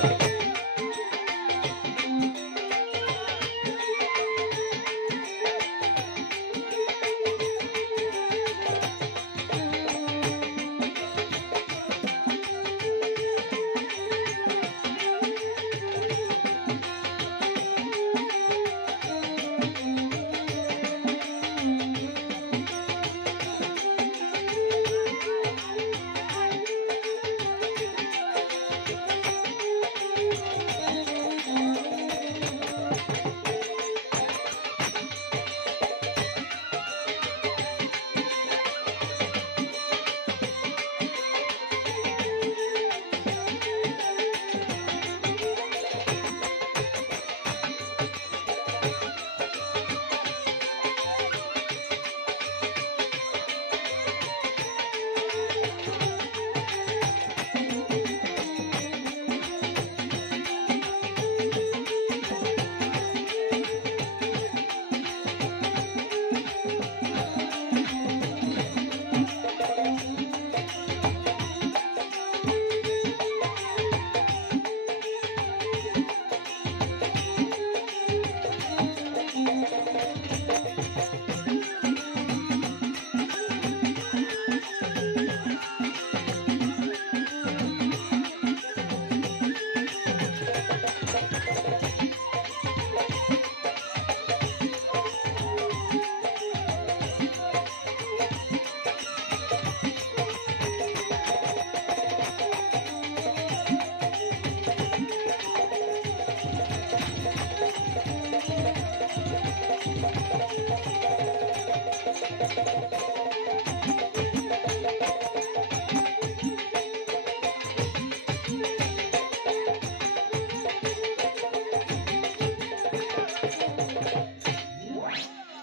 Bye.